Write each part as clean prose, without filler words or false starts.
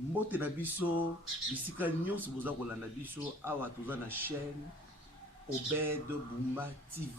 Mbote na biso bisika nyonso boza kolanda biso awa toza na chaîne Obed Bumba TV.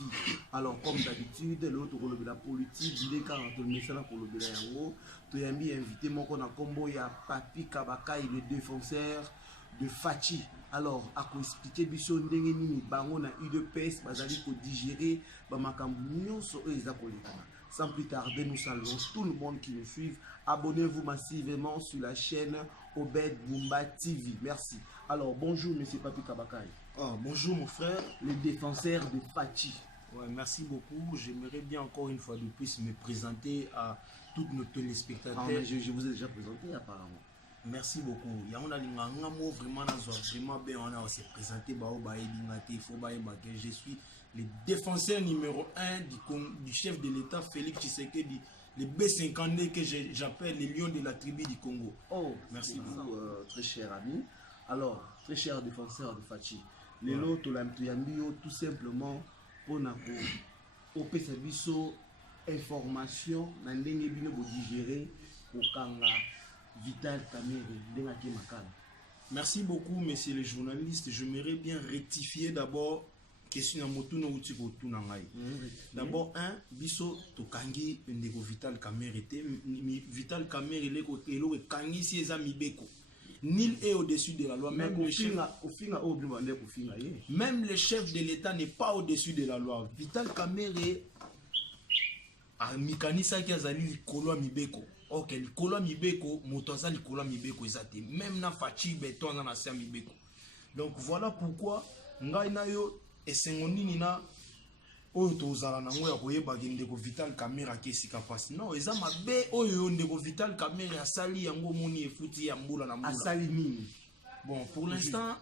Alors comme d'habitude l'autre kolobela la politique il quand on met ça kolobela yango to yambi invité moko na kombo ya Papi Kabakai le défenseur de Fachi. Alors à expliquer biso ndenge nini bango na UDPS bazali ko digérer ba makambo nyonso eza kolekana. Sans plus tarder, nous saluons tout le monde qui nous suit. Abonnez-vous massivement sur la chaîne Obed Bumba TV. Merci. Alors, bonjour, monsieur Papi Kabakai. Oh, bonjour, mon frère. Le défenseur de Fachi. Ouais, merci beaucoup. J'aimerais bien encore une fois de plus me présenter à tous nos téléspectateurs. Ah, je vous ai déjà présenté apparemment. Merci beaucoup. Il y a un mot vraiment bien on a se présenté je suis le défenseur numéro 1 du chef de l'État Félix Tshisekedi, le B52 que j'appelle les lions de la tribu du Congo. Oh, merci beaucoup, très cher ami. Alors, très cher défenseur de Fachi. Les lots tout simplement pour au service information na ndenge bino bo digérer au kanga Vital Kamerhe. Merci beaucoup, monsieur le journaliste. J'aimerais bien rectifier d'abord question à Motuno Utiko Tunangai. D'abord, biso tokangi ndeko Vital Kamerhe. Vital Kamerhe le kangi si eza mibeko. Nul est au-dessus de la loi. Même le chef de l'État n'est pas au-dessus de la loi. Vital Kamerhe a mikanisa ki azali likolo mibeko. Ok, likolo mibeko, motoza likolo mibeko ezate. Même na Fachi beton na sia mibeko. Donc voilà pourquoi ngai na yo esengoni nina oyo tozala nango ya koyeba ndeko Vital Kamerhe kesika pasi. Non, eza mabe oyo ndeko Vital Kamerhe asali yango moni efuti ya mbula na mbula. Asali nini? Bon, pour l'instant,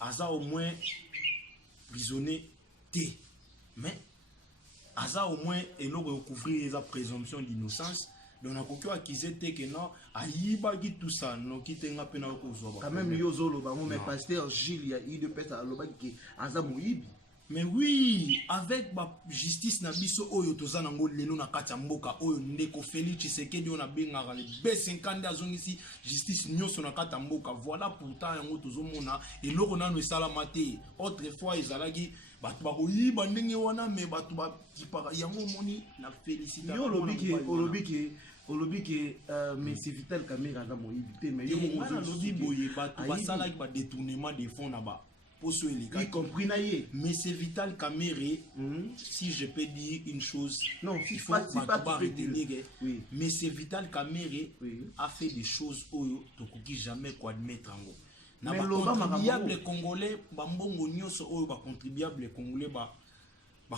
aza au moins prisonnier T. Mais aza au moins eloko couvrir sa présomption d'innocence. Donc on a beaucoup accusé que non ayiba qui tout ça non qui tenga pena ko zo quand même yozolo ba mais pasteur Gilles ya UDPS aloba ki aza moyibi. Mais oui, avec la justice na biso oyo toza nango lelo na kati ya mboka oyo ndeko Félix Tshisekedi on a benga le B50 azongisi justice nyonso na kati ya mboka. Voilà pourtant yango tozomona eloko nano esala te. Autrefois ezalaki batu bakoyiba ndenge wana mais batu ba tipaka yango moni na félicité. Yo olobi ke monsieur Vital Kamerhe aza moyibi te mais yo mo lobi boye batu basalaki ba détournement de fonds na ba. Y compris naïe. Mais c'est Vital Kamerhe, si je peux dire une chose, non, il faut pas retenir. Oui. Mais c'est Vital Kamerhe a fait des choses où tu jamais quoi admettre en gros. Na ba contribuable congolais, bambongo nyonso oyo ba contribuable congolais ba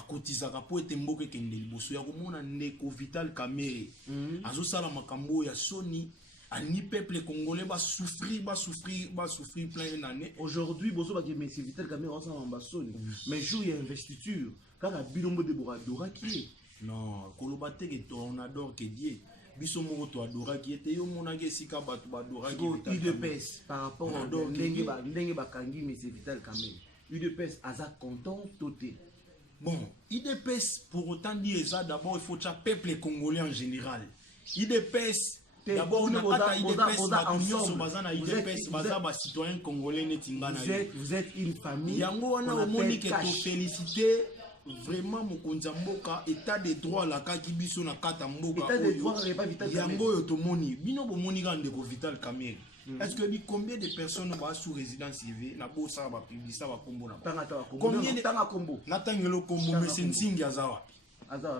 kotizaka po ete mboka kende liboso ya komona ndeko Vital Kamerhe. Azo sala makambo ya soni. Ani peuple congolais va souffrir plein d'années. Aujourd'hui, bozo ba mais c'est Vital Kamerhe ensemble en basoni. Mais jour il y a investiture, quand la bilombo de Boradora qui est. Non, kolobate que on adore que Dieu. Biso moko to adora qui était yo monage sika batu badora qui est. UDPS par rapport à ndenge ba kangi mais c'est Vital Kamerhe. UDPS aza content toté. Bon, UDPS pour autant dire ça d'abord il faut que peuple congolais en général. UDPS d'abord, on a citoyen congolais. Vous êtes une famille. Yango on a moni que to féliciter vraiment mokonza mboka état de droit la kaki biso na kata mboka. État de droit n'est pas Vital Kamerhe. Yango yo to moni bino bo moni ga ndeko Vital Kamerhe. Est-ce que combien de personnes ba sous résidence civile na bo ça va publier ba kombo na. Combien de tanga kombo? Na tangelo kombo mais sensingi azawa.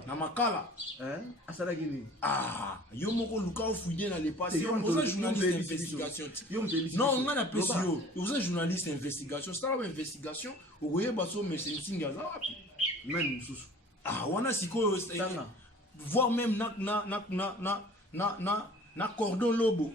Na makala asala gini yo moko luka ofouiller na le passé yo êtes journaliste d'investigation non on a la pression vous êtes journaliste d'investigation ça va investigation oye baso mais c'est singa za wapi même susu wana siko voir même na cordon lobo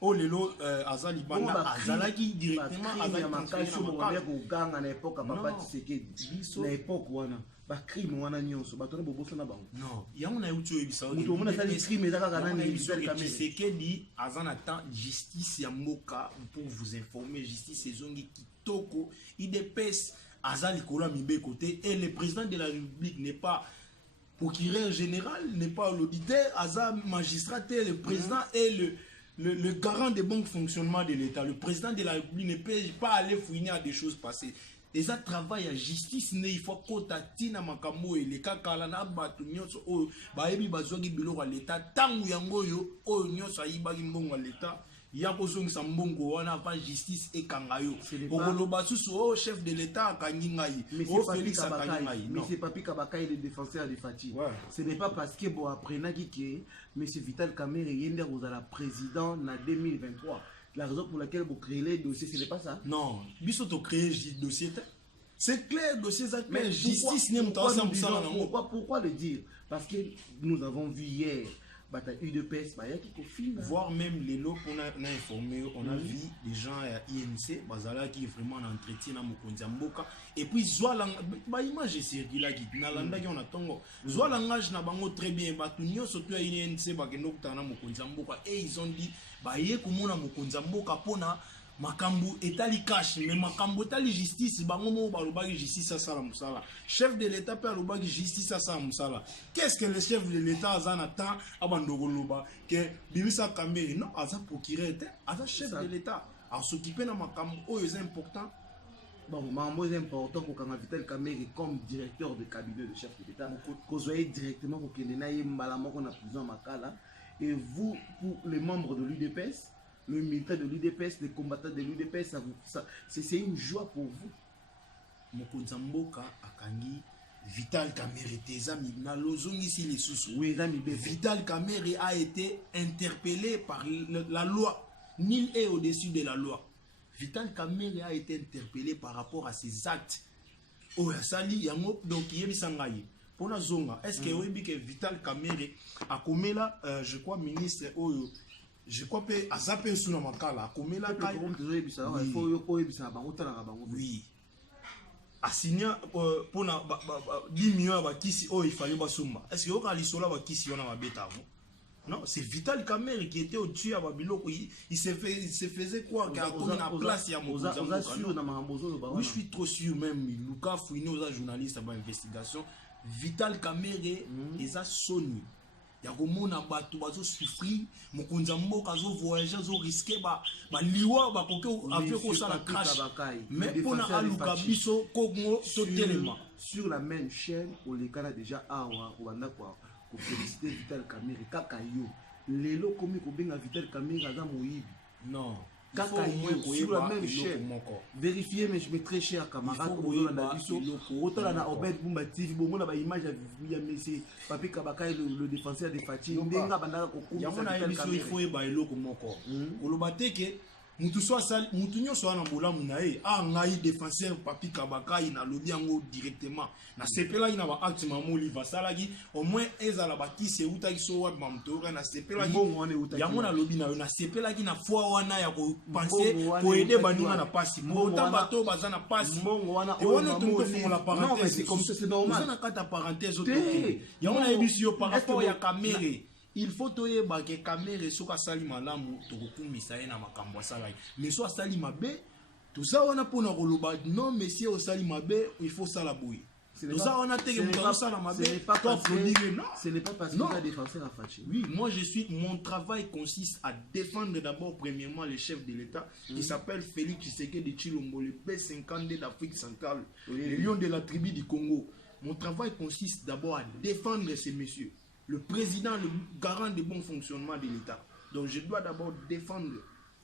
oh lelo azali bana azalaki directement azali makasho bonga ko ganga na époque papa Tshisekedi na époque wana ba crime wana nyonso bato na boboso na bango non yango na yuto ebisa muto mona sali crime ezaka kana ni Vital Kamerhe Tshisekedi azana temps justice ya mboka pour vous informer justice ezongi kitoko IDPS azali kola mibeko te et le président de la République n'est pas procureur général n'est pas l'auditeur aza magistrat le président et le le garant des bons fonctionnements de l'État, le président de la République ne peut pas aller fouiner à des choses passées. Et ça travaille à justice, il faut que tina makambo et les kakala na batu nyonso o baebi bazwaki biloko à l'État tangu yango yo o nyonso ayibaki mbongo à l'État. Il y a besoin de Sambongo, on a pas justice et Kangayo. Au chef de l'État, Kangingaï. Au Félix Kangingaï. Mais c'est Papi Kabakaï, le défenseur de Fatih. Ouais. Ce n'est pas parce que, bon, après Nagike, M. Vital Kamerhe Yender, vous êtes président en 2023. La raison pour laquelle vous créez les dossiers, ce n'est pas ça? Non. Bisoto créé le dossier. C'est clair, dossier, ça mais justice n'est pas pourquoi le dire? Parce que nous avons vu hier. UDPS, voire même les lots qu'on a informé, on a vu des gens à INC, Bazala qui est vraiment en entretien à Mokonzamboka, et puis Zoa l'image est circulée qui n'alanda qui on attend. Zoa langage n'a pas très bien, Batunio surtout à INC, Bakenokta na Mokonzamboka, et ils ont dit, Baye Kumona Mokonzamboka Pona. Makambu etali cash mais makambu etali justice bangomo balobaki justice à sala musala chef de l'état peut alobaki justice à sala musala qu'est-ce que le chef de l'état a attend abandoko loba que Bimisa Kamerhe non aza procureur aza chef de l'état à s'occuper na makambu oyo c'est important. Bon, c'est important pour quand Vital Kamerhe comme directeur de cabinet de chef de l'état que vous soyez directement pour que les naïe mbalamo qu'on a prison makala et vous pour les membres de l'UDPS. Le militant de l'UDPS, les combattants de l'UDPS, c'est une joie pour vous. Mokonzamboka akangi Vital Kamerhe tezami na lozongi si les sous. Oui, Vital Kamerhe a été interpellé par la loi. Nul est au-dessus de la loi. Vital Kamerhe a été interpellé par rapport à ses actes. Oh, sali yango donc yebisangaye. Pona zonga, est-ce que oui que Vital Kamerhe a commis là je crois ministre oyo je crois que Azapé sous la makala, comme la caille. Oui. Assigné pour 10 millions à Kissi, oh, il fallait Basumba. Est-ce que vous avez l'isole à Kissi, on a bêta? Non, c'est Vital Kamerhe qui était au-dessus à Babylone. Il se faisait quoi? Car on a place à mon oui, je suis trop sûr même. Lucas Fouino, journaliste à l'investigation. Vital Kamerhe, ils ont sonné. Il y a des gens qui ont souffert, Mokonzamboka ont voyagé, ont risqué, liwa la crash. Mais pour nous, sur la même chaîne, on les a déjà pour féliciter Vital Kamerhe. Kakayo, les lots comme Vital Kamerhe, non. Sur la même chaîne. Vérifiez, mais je mets très cher camarade. Autant on a Obed Bumba TV, bon, on a une image à Messi, Papi Kabakaï, le défenseur des Fatih. Il y a mon avis, il faut y aller au Moko. On le battait que Moutounio soit en bola munae, ah, ngai défenseur Papi Kabakaï, na lobby ango directement. Na sepela ina ba acte mamuli vasalagi, au moins ezala bâtisse ou ta so wa mamtora na sepela gi. Ya mona lobby na sepela gi na foi wana ya ko penser ko aider banunga na passe. Autant bateau bazana passe. Et on est tout fait la parenthèse. C'est comme ça, c'est normal. On a kata parenthèse au ya mona ebisio par rapport ya Kamerhe. Il faut que les Kamerhe soient sali malamu tokukumisa na makambo salai mais soit sali mabe tout ça on a pour nous roloba non monsieur au sali mabe il faut ça la bouille tout ça on a télé mon sala mabe toi pour dire non ce n'est pas parce que la défense a Fatih. Oui, moi mon travail consiste à défendre d'abord premièrement le chef de l'État qui s'appelle Félix Tshisekedi Tshilombo, le B50 d'Afrique centrale, le lion de la tribu du Congo. Mon travail consiste d'abord à défendre ces messieurs. Le président, le garant du bon fonctionnement de l'État. Donc je dois d'abord défendre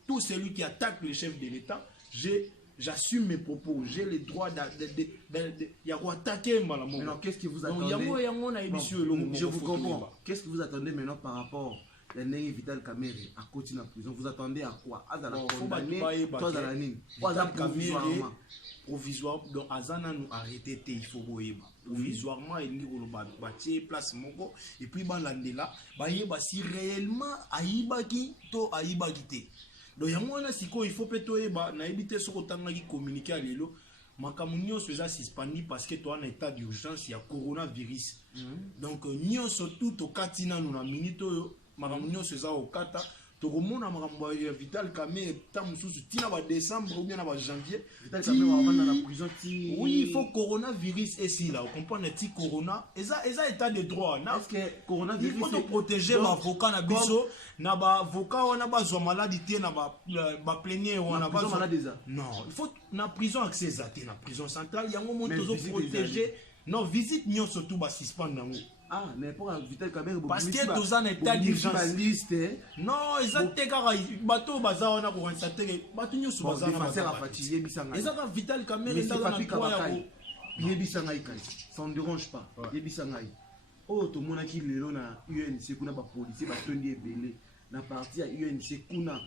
tout celui qui attaque le chef de l'État. J'assume mes propos. J'ai le droit d'attaquer. Maintenant, qu'est-ce que vous attendez? Je vous comprends. Qu'est-ce que vous attendez maintenant par rapport à Nengi Vital Kamerhe à continuer en prison? Vous attendez à quoi? À la condamner, toi à la ligne. Provisoire, donc Azana nous arrêté, il faut boyeba. Provisoirement, il y a place moko et puis balandela, bayeba si réellement aïbaki to aïbagité. Donc yamona siko il faut petoyeba na éviter ce kotanga qui communiquer à l'élo. Makamunyo se suspendu parce que toi en état d'urgence il y a coronavirus. Donc nyo surtout to katina nous na minute makamunyo se au kata tokomona makambo ya Vital Kamerhe ta mususu tina ba décembre ou bien na ba janvier. Vital Kamerhe va dans la prison. Oui, il faut coronavirus ici là, on comprend le petit corona. Et ça état de droit. Est-ce que coronavirus il faut protéger l'avocat na biso, na ba avocat wana ba zo maladie na ba plaigner wana ba non, il faut na prison accès à na prison centrale, yango mo tozo protéger. Non, visite nyo surtout ba suspend nango. Ah, mais pour Vital Kamerhe parce que tous en état d'urgence. Non, ils ont été bateau baza wana ko constater bato nyo so baza na fatigué bisanga. Et ça va Vital Kamerhe ça na quoi ya ko yebisanga ikai. Ça ne dérange pas. Yebisanga. Oh, to monaki lelo na UNC kuna ba policier ba tondi ebele na parti ya UNC kuna.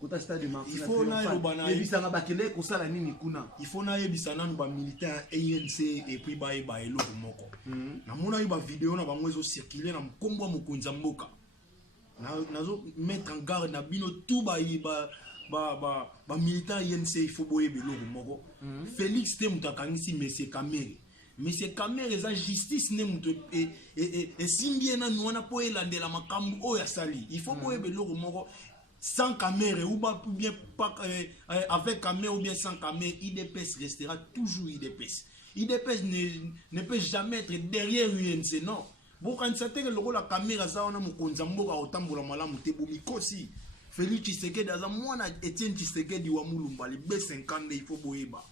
Kota stade de Marseille. Il faut na yobana yebisanga bakele ko sala nini kuna. Il faut na yebisana no ba militaire ANC et puis ba eloko moko. Na mona yo ba vidéo na bango ezo circuler na mkombo mokonza mboka. Nazo mettre en garde na bino tout ba militaire ANC il faut boye beloko moko. Félix te mutakangisi monsieur Kamerhe. Monsieur Kamerhe za justice ne muto et simbie na nuana po elandela makambu o ya sali. Il faut boye beloko moko. Sans Kamerhe ou bien pas avec Kamerhe ou bien sans Kamerhe, IDPS restera toujours IDPS. IDPS ne peut jamais être derrière UNC, non. Bon, quand ça que le la caméra ça on a mukonza mboka otambola malamu te bomikosi. Félix Tshisekedi aza mwana Etienne Tshisekedi wa Mulumba le B50 il faut boyeba.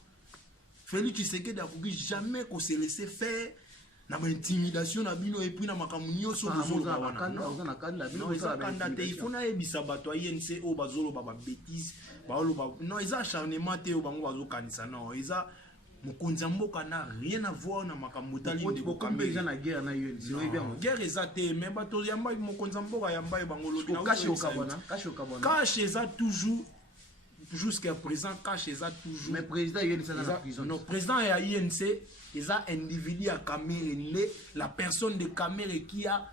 Félix Tshisekedi a voulu jamais qu'on se laisser faire na intimidation na bino et puis na makamunyo so bozolo na kanda il faut na ebisa bato INC o bazolo ba bêtise baolo ba non ils acharnement te o bango bazo kanisa non ils a mokonza mboka na rien à voir na makamutali de Kamerhe na guerre na UNC bien guerre ezate mais bato yamba mokonza mboka yamba bango lobi na cache au cache ça toujours jusqu'à présent cache ça toujours mais président UNC dans la prison non président ya INC ils ont individu à Kamerhe, la personne de Kamerhe qui a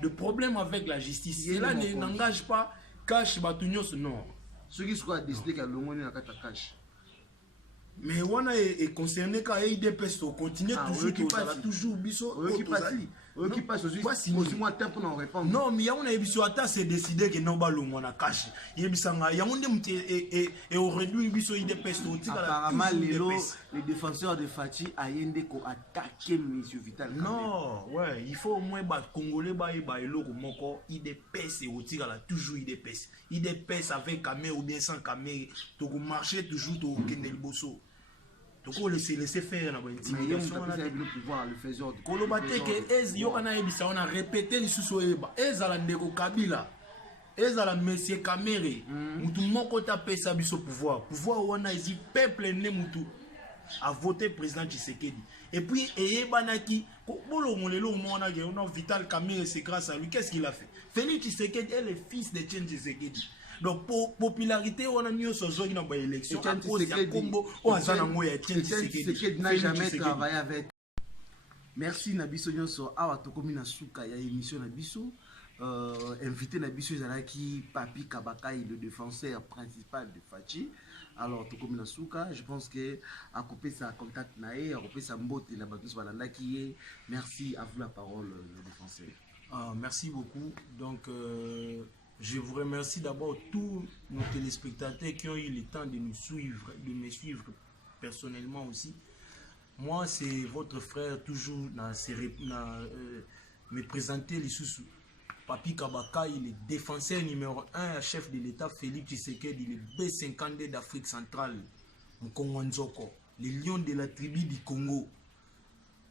de problèmes avec la justice. Cela n'engage pas cash Batunios, non. Ceux qui sont décidés qu'à l'ongoni à cash. Mais on est concerné quand IDPS continue toujours biso. Qui passe aussi moi temps pour nous répondre. Non, mais on a biso ata c'est décidé que non balongo na cash. Yebisanga ya monde mute et aujourd'hui biso IDPS apparemment les défenseurs de Fati ayende ko attaquer monsieur Vital Kamerhe. Non, ouais, il faut au moins ba congolais ba eloko moko IDPS et otikala toujours IDPS. IDPS avec Kamerhe ou bien sans Kamerhe, to marcher toujours to kende liboso. Donc on laisser faire na intimidation on a le pouvoir le faiseur de kolobate ke ez yo kana ebisa on a répété lisusu eba ezala ndeko Kabila ezala monsieur Kamerhe mutu moko ta pesa biso pouvoir wana ezi peuple ne mutu a voté président Tshisekedi et puis eyebanaki bolongo lelo mona ke on a Vital Kamerhe c'est grâce à lui qu'est-ce qu'il a fait Félix Tshisekedi est le fils de Etienne Tshisekedi. Donc popularité on a mieux sur zone dans élection à cause de combo on a ça ngoya Etienne Tshisekedi n'a jamais travaillé avec. Merci Nabiso Nyonso awa tokomi na suka ya émission Nabiso invité Nabiso ezalaki Papi Kabakai le défenseur principal de Fachi. Alors tokomi na suka je pense que a coupé sa contact nae a coupé sa mbote la batus balanda qui est merci à vous la parole le défenseur. Merci beaucoup donc je vous remercie d'abord tous nos téléspectateurs qui ont eu le temps de nous suivre, de me suivre personnellement aussi. Moi, c'est votre frère toujours me présenter les sous. Papi Kabakai, il est défenseur numéro 1, chef de l'État Félix Tshisekedi, il est B50 d'Afrique centrale, Congo Nzoko, les lions de la tribu du Congo.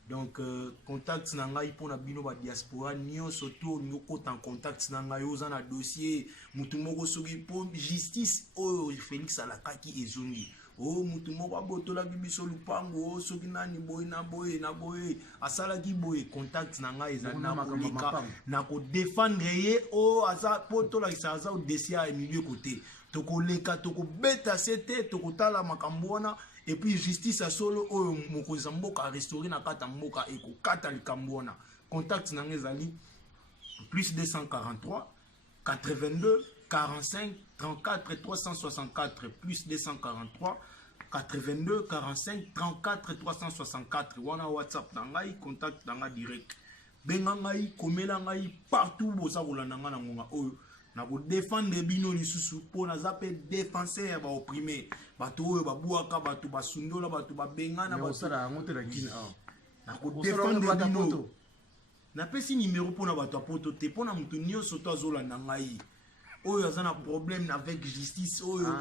Donc contact nangai pour na bino ba diaspora nyo surtout nyoko en contact nangai ozana dossier mutu moko soki pour justice o Félix alakaki ezongi o mutu moko abotola biso lupango soki nani boy na boy asala ki boy contact nangai ezana makamika na ko défendre ye o asa potola kisaza o dossier à milieu côté toko leka toko beta c'était toko tala makambona. Et puis justice à solo o mokonza mboka a restauré na kata mboka et ko kata likambona contact na ngezali plus 243 82 45 34 364 plus 243 82 45 34 364 wana WhatsApp na ngai contact na nga direct benga ngai komela ngai partout boza kolanda nga na ngonga oyo na ko défendre bino lisusu po na zape défenseur ba opprimé bato oyo babuaka bato basundola bato babengana bato osala ngote la kina na ko défendre bino na pesi numéro pona bato apoto te pona mutu nyonso to azolanda ngai oyo aza na problème avec justice oyo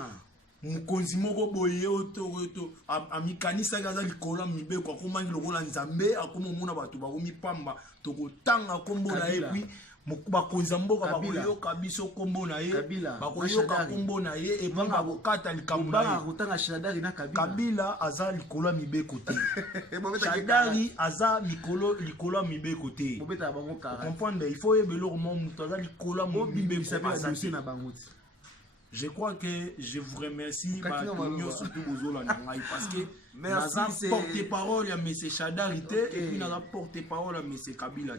mokonzi moko boye oyo amikanisaki aza likolo ya mibeko akomangi lokola nzambe akomomona bato bakomi pamba tokotanga kombo na ye puis bakonzi ya mboka bakoyoka biso kombo na ye bakoyoka kombo na ye epai bakokata likambo na ye kabila aza likolo ya mibeko te shadari aza likolo ya mibeko te comprendre il faut yebeloko mo moto aza likolo ya mibeko aza te. Je crois que je vous remercie parce que naza porte-parole à M. Chadarité et puis naza porte-parole à M. Kabila.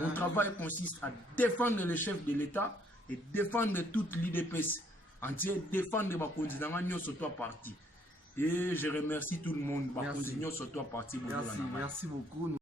Mon travail consiste à défendre le chef de l'État et défendre toute l'IDPS entière, défendre ma condition sur toi parti. Et je remercie tout le monde. Merci beaucoup.